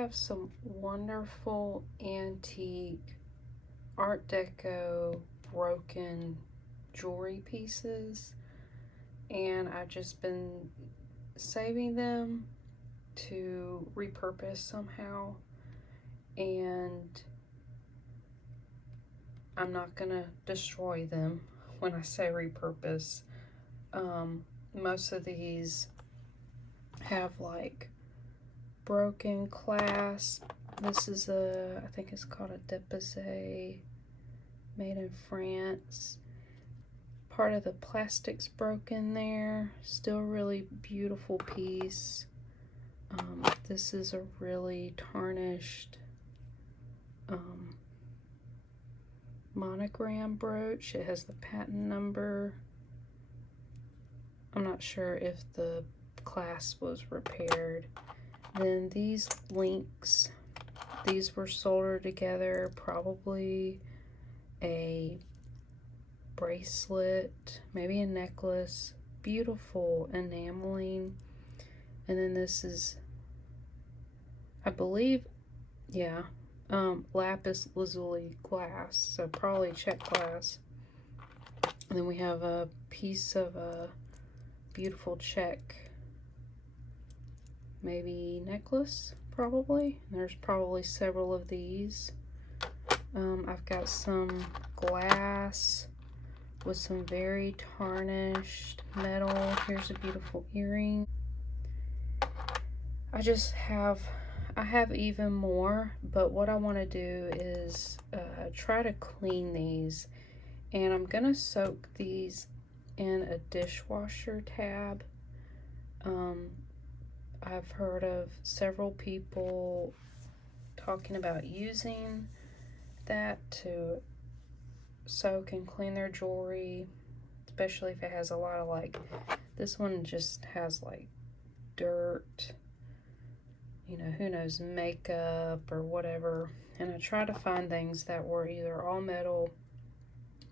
have some wonderful antique Art Deco broken jewelry pieces, and I've just been saving them to repurpose somehow, and I'm not gonna destroy them when I say repurpose. Most of these have like broken clasp. This is I think it's called a dépoussé, made in France. Part of the plastic's broken there. Still really beautiful piece. This is a really tarnished monogram brooch. It has the patent number. I'm not sure if the clasp was repaired. Then these links, these were soldered together, probably a bracelet, maybe a necklace. Beautiful enameling. And then this is, I believe, yeah, lapis lazuli glass, so probably check glass. And then we have a piece of a beautiful check, maybe necklace, probably. There's probably several of these. I've got some glass with some very tarnished metal. Here's a beautiful earring. I have even more, but what I want to do is try to clean these, and I'm gonna soak these in a dishwasher tab. I've heard of several people talking about using that to soak and clean their jewelry, especially if it has a lot of, like, this one just has like dirt, you know, who knows, makeup or whatever. And I tried to find things that were either all metal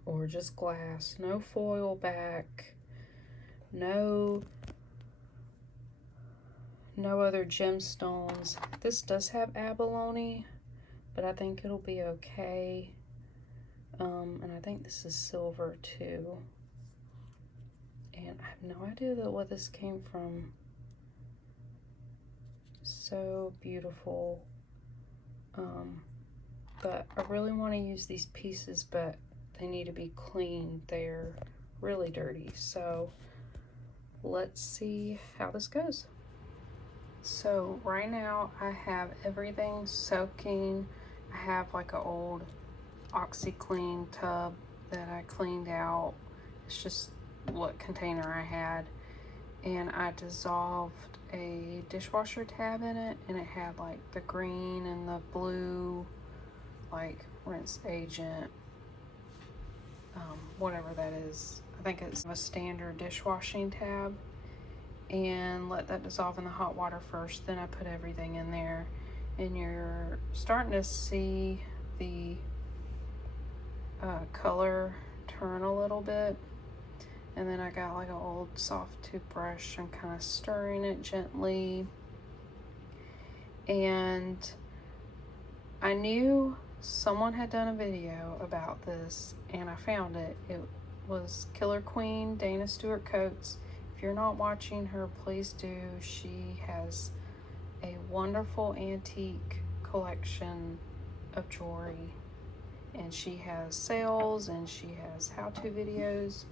or just glass, no foil back, no other gemstones. This does have abalone, but I think it'll be okay. And I think this is silver too. And I have no idea what this came from. So beautiful. But I really want to use these pieces, but they need to be cleaned. They're really dirty. So let's see how this goes. So right now I have everything soaking. I have like an old OxyClean tub that I cleaned out. It's just what container I had, and I dissolved a dishwasher tab in it, and it had like the green and the blue like rinse agent, whatever that is. I think it's a standard dishwashing tab, and let that dissolve in the hot water first. Then I put everything in there, and you're starting to see the color turn a little bit. And then I got like an old soft toothbrush. I'm kind of stirring it gently. And I knew someone had done a video about this, and I found it. It was Killer Queen Dana Stewart Coates. If you're not watching her, please do. She has a wonderful antique collection of jewelry, and she has sales and she has how-to videos.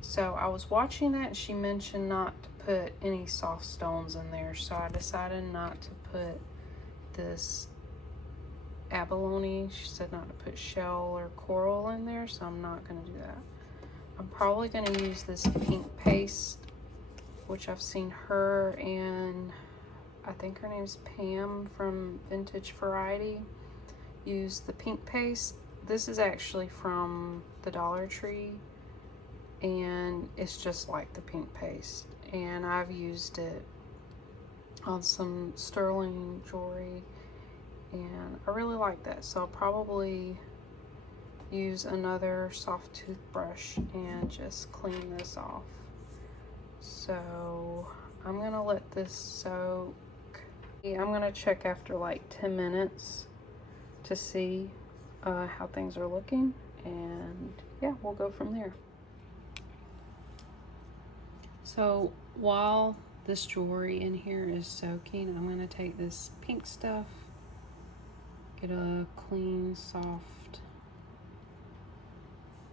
So I was watching that, and she mentioned not to put any soft stones in there, so I decided not to put this abalone. She said not to put shell or coral in there, so I'm not going to do that. I'm probably going to use this pink paste, which I've seen her and I think her name's Pam from Vintage Variety use the pink paste. This is actually from the Dollar Tree, and it's just like the pink paste, and I've used it on some sterling jewelry, and I really like that. So I'll probably use another soft toothbrush and just clean this off. So I'm gonna let this soak I'm gonna check after like 10 minutes to see how things are looking, and yeah, we'll go from there. So while this jewelry in here is soaking, I'm gonna take this pink stuff, get a clean, soft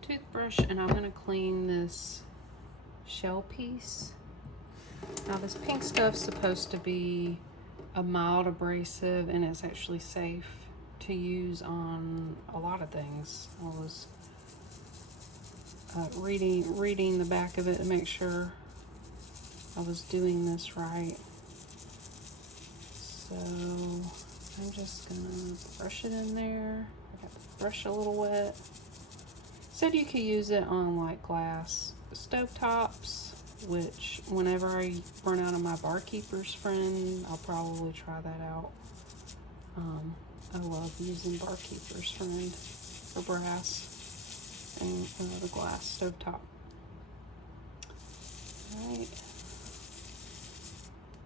toothbrush, and I'm gonna clean this shell piece. Now this pink stuff's supposed to be a mild abrasive, and it's actually safe to use on a lot of things. I was reading the back of it to make sure I was doing this right. So I'm just gonna brush it in there. I got the brush a little wet. Said you could use it on like glass stovetops, which whenever I run out of my barkeeper's friend, I'll probably try that out. I love using barkeeper's friend for brass and the glass stovetop. Alright, you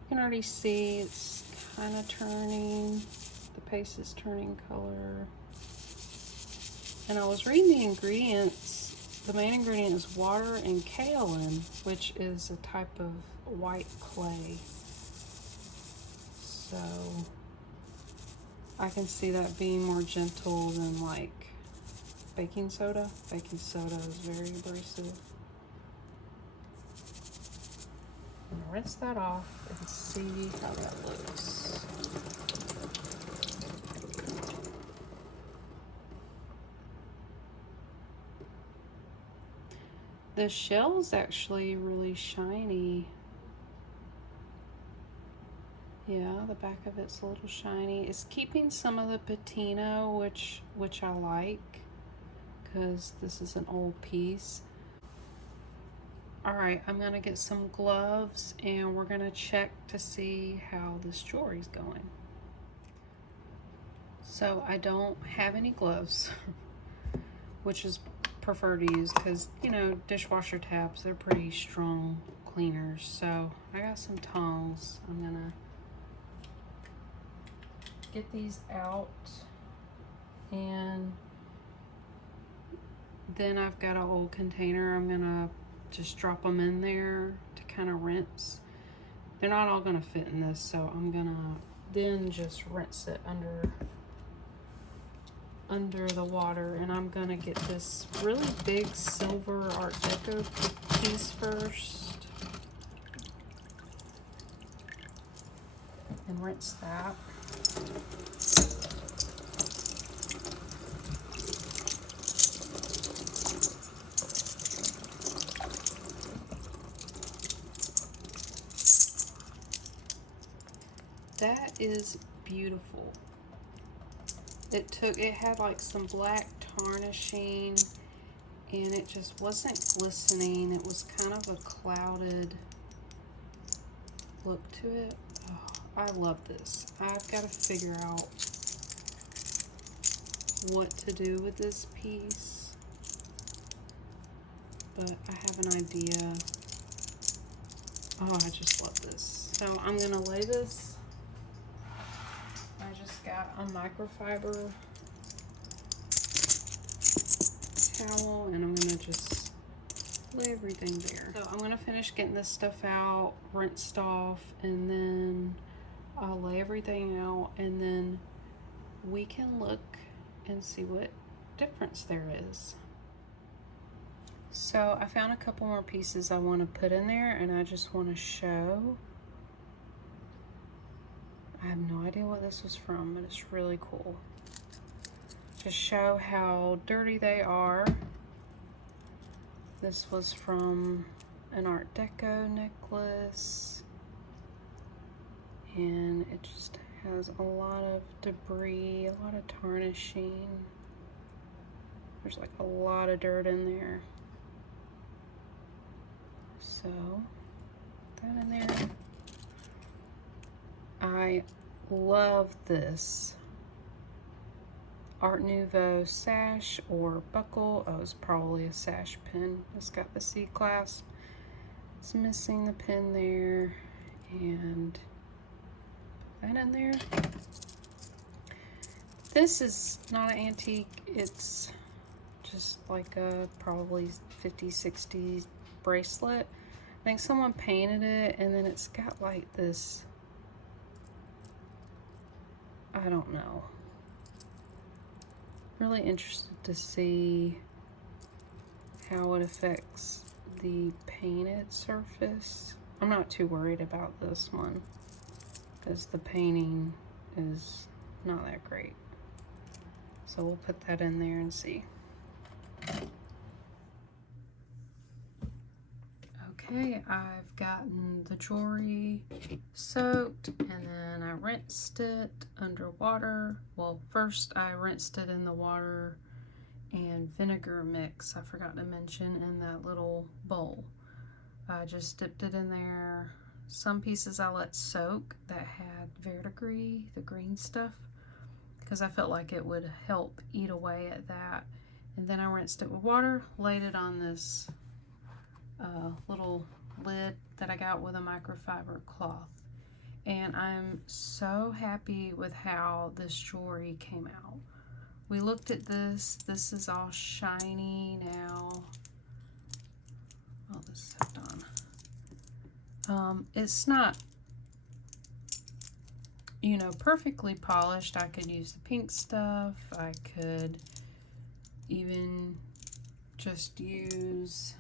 can already see it's kind of turning, the paste is turning color. And I was reading the ingredients. The main ingredient is water and kaolin, which is a type of white clay. So I can see that being more gentle than like baking soda. Baking soda is very abrasive. I'm gonna rinse that off and see how that looks. The shell's actually really shiny. Yeah, the back of it's a little shiny. It's keeping some of the patina, which I like, because this is an old piece. Alright, I'm gonna get some gloves and we're gonna check to see how this jewelry's going. So I don't have any gloves, which is prefer to use because, you know, dishwasher tabs, they're pretty strong cleaners. So I got some tongs. I'm gonna get these out, and then I've got an old container. I'm gonna just drop them in there to kind of rinse. They're not all gonna fit in this, so I'm gonna then just rinse it under the water. And I'm gonna get this really big silver Art Deco piece first and rinse that. That is beautiful. It had like some black tarnishing, and it just wasn't glistening. It was kind of a clouded look to it. Oh, I love this. I've got to figure out what to do with this piece, but I have an idea. Oh, I just love this. So I'm gonna lay this. I just got a microfiber towel, and I'm gonna just lay everything there. So I'm gonna finish getting this stuff out, rinsed off, and then I'll lay everything out, and then we can look and see what difference there is. So I found a couple more pieces I want to put in there, and I just want to show. I have no idea what this was from, but it's really cool. Just show how dirty they are. This was from an Art Deco necklace, and it just has a lot of debris, a lot of tarnishing. There's like a lot of dirt in there. So, that in there. I love this Art Nouveau sash or buckle. Oh, it's probably a sash pin. It's got the C-clasp. It's missing the pin there, and that in there. This is not an antique. It's just like a probably 50s, 60s bracelet. I think someone painted it, and then it's got like this, I don't know. Really interested to see how it affects the painted surface. I'm not too worried about this one because the painting is not that great. So we'll put that in there and see. Okay, I've gotten the jewelry soaked and then I rinsed it underwater. Well, first I rinsed it in the water and vinegar mix I forgot to mention in that little bowl. I just dipped it in there. Some pieces I let soak that had verdigris, the green stuff, because I felt like it would help eat away at that. And then I rinsed it with water, laid it on this little lid that I got with a microfiber cloth. And I'm so happy with how this jewelry came out. We looked at this. This is all shiny now. Oh, this is done. It's not, you know, perfectly polished. I could use the pink stuff. I could even just use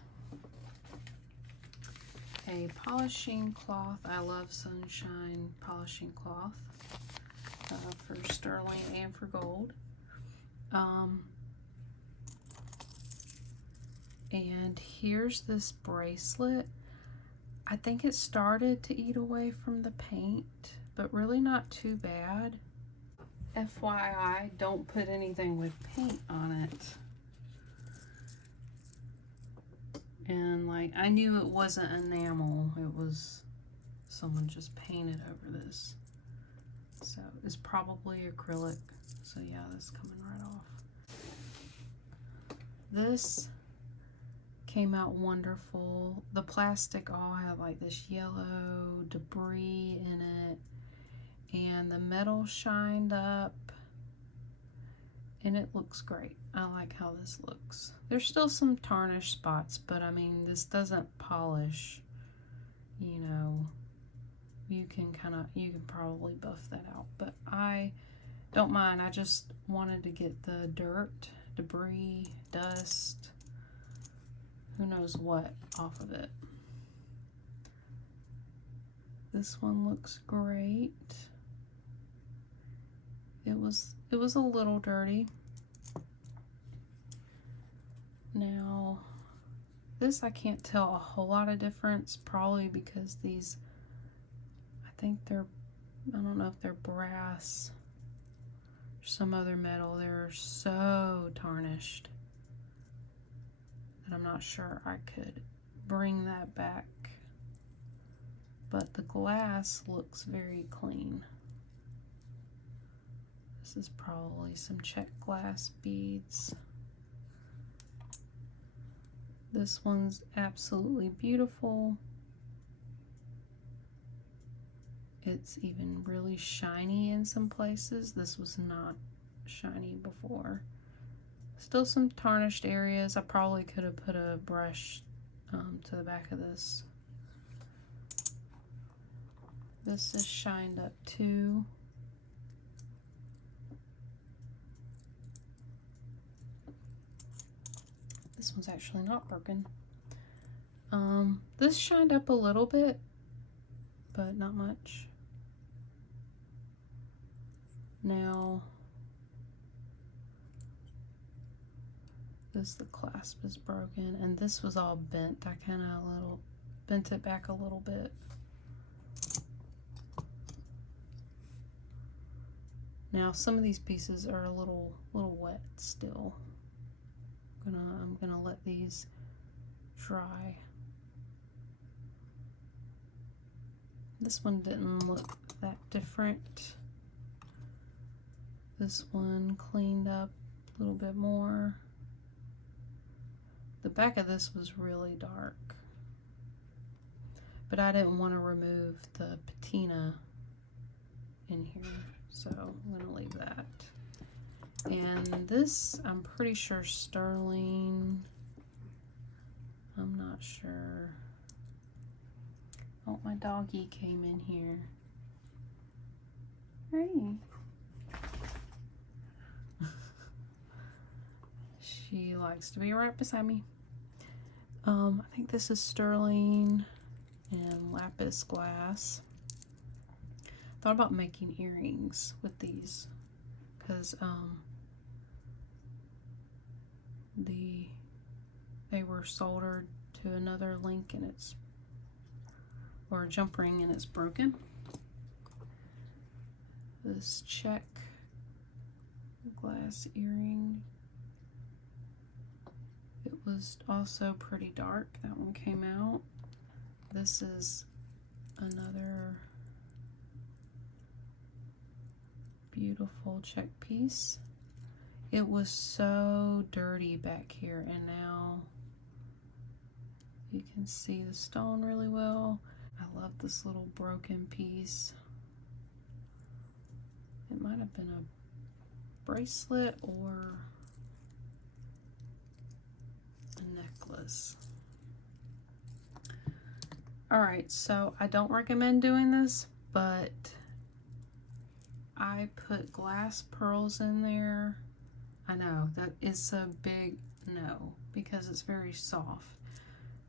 a polishing cloth. I love Sunshine polishing cloth for sterling and for gold. And here's this bracelet. I think it started to eat away from the paint, but really not too bad. FYI, don't put anything with paint on it. And like, I knew it wasn't enamel, it was someone just painted over this. So it's probably acrylic. So yeah, that's coming right off. This came out wonderful. The plastic all had like this yellow debris in it, and the metal shined up, and it looks great. I like how this looks. There's still some tarnish spots, but I mean, this doesn't polish, you know. You can probably buff that out, but I don't mind. I just wanted to get the dirt, debris, dust, who knows what off of it. This one looks great. It was a little dirty. Now, this I can't tell a whole lot of difference, probably because these, I think they're, I don't know if they're brass or some other metal. They're so tarnished that I'm not sure I could bring that back. But the glass looks very clean. This is probably some check glass beads. This one's absolutely beautiful. It's even really shiny in some places. This was not shiny before. Still some tarnished areas. I probably could have put a brush to the back of this. This is shined up too. This one's actually not broken. This shined up a little bit, but not much. Now, the clasp is broken, and this was all bent. I kind of bent it back a little bit. Now, some of these pieces are a little wet still. I'm gonna let these dry. This one didn't look that different. This one cleaned up a little bit more. The back of this was really dark, but I didn't want to remove the patina in here, so I'm gonna leave that. And this, I'm pretty sure sterling. I'm not sure. Oh, my doggy came in here. Hey. She likes to be right beside me. I think this is sterling and lapis glass. Thought about making earrings with these because they were soldered to another link and it's, or a jump ring, and it's broken. This check glass earring, it was also pretty dark. That one came out. This is another beautiful check piece. It was so dirty back here, and now you can see the stone really well. I love this little broken piece. It might have been a bracelet or a necklace. Alright, so I don't recommend doing this, but I put glass pearls in there. I know that is a big no because it's very soft,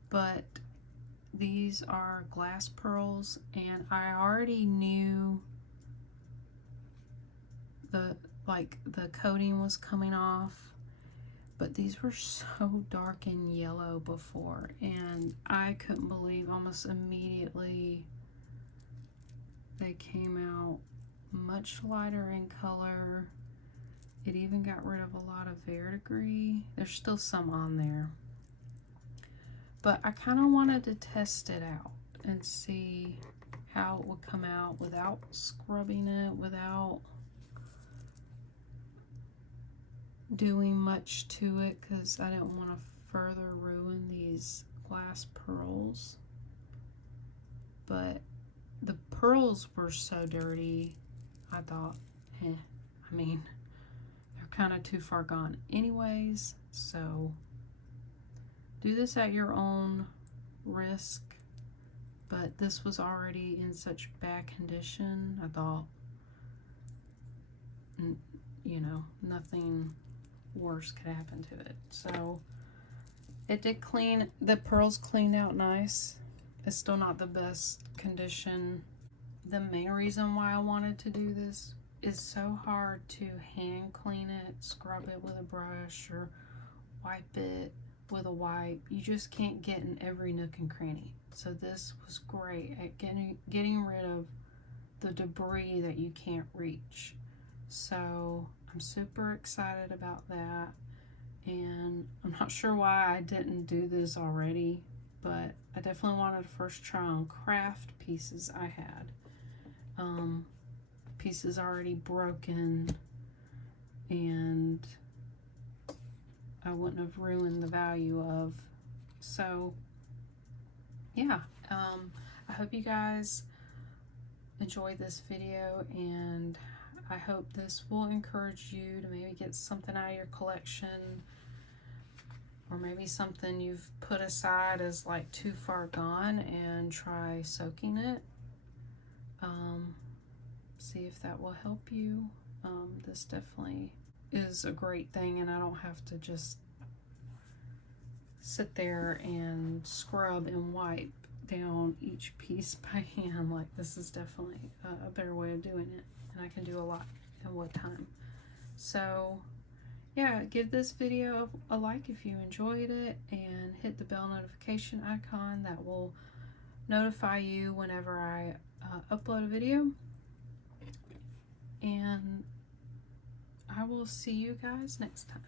but these are glass pearls, and I already knew the coating was coming off, but these were so dark and yellow before, and I couldn't believe almost immediately they came out much lighter in color. It even got rid of a lot of verdigris. There's still some on there, but I kind of wanted to test it out and see how it would come out without scrubbing it, without doing much to it, because I didn't want to further ruin these glass pearls. But the pearls were so dirty, I thought, I mean, they're kind of too far gone anyways, so do this at your own risk. But this was already in such bad condition, I thought, you know, nothing worse could happen to it. So it did clean, the pearls cleaned out nice. It's still not the best condition. The main reason why I wanted to do this is so hard to hand clean it, scrub it with a brush, or wipe it with a wipe. You just can't get in every nook and cranny. So this was great at getting rid of the debris that you can't reach. So I'm super excited about that, and I'm not sure why I didn't do this already, but I definitely wanted to first try on craft pieces I had. Pieces already broken, and I wouldn't have ruined the value of. So yeah, I hope you guys enjoyed this video, and I hope this will encourage you to maybe get something out of your collection, or maybe something you've put aside as like too far gone, and try soaking it. See if that will help you. This definitely is a great thing, and I don't have to just sit there and scrub and wipe down each piece by hand. Like, this is definitely a better way of doing it, and I can do a lot in one time. So yeah, give this video a like if you enjoyed it, and hit the bell notification icon. That will notify you whenever I upload a video, and I will see you guys next time.